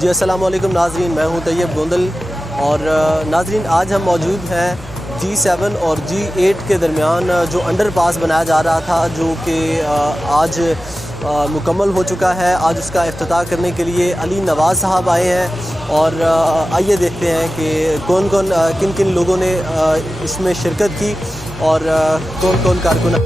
जी अस्सलाम वालेकुम नाजरीन, मैं हूं तैयब गोंदल और नाजरीन आज हम मौजूद हैं G7 और G8 के दरमियान जो अंडर पास बनाया जा रहा था, जो कि आज मुकम्मल हो चुका है। आज उसका इफ्तिताह करने के लिए अली नवाज़ साहब आए हैं और आइए देखते हैं कि किन किन लोगों ने इसमें शिरकत की और कौन कौन कारकुन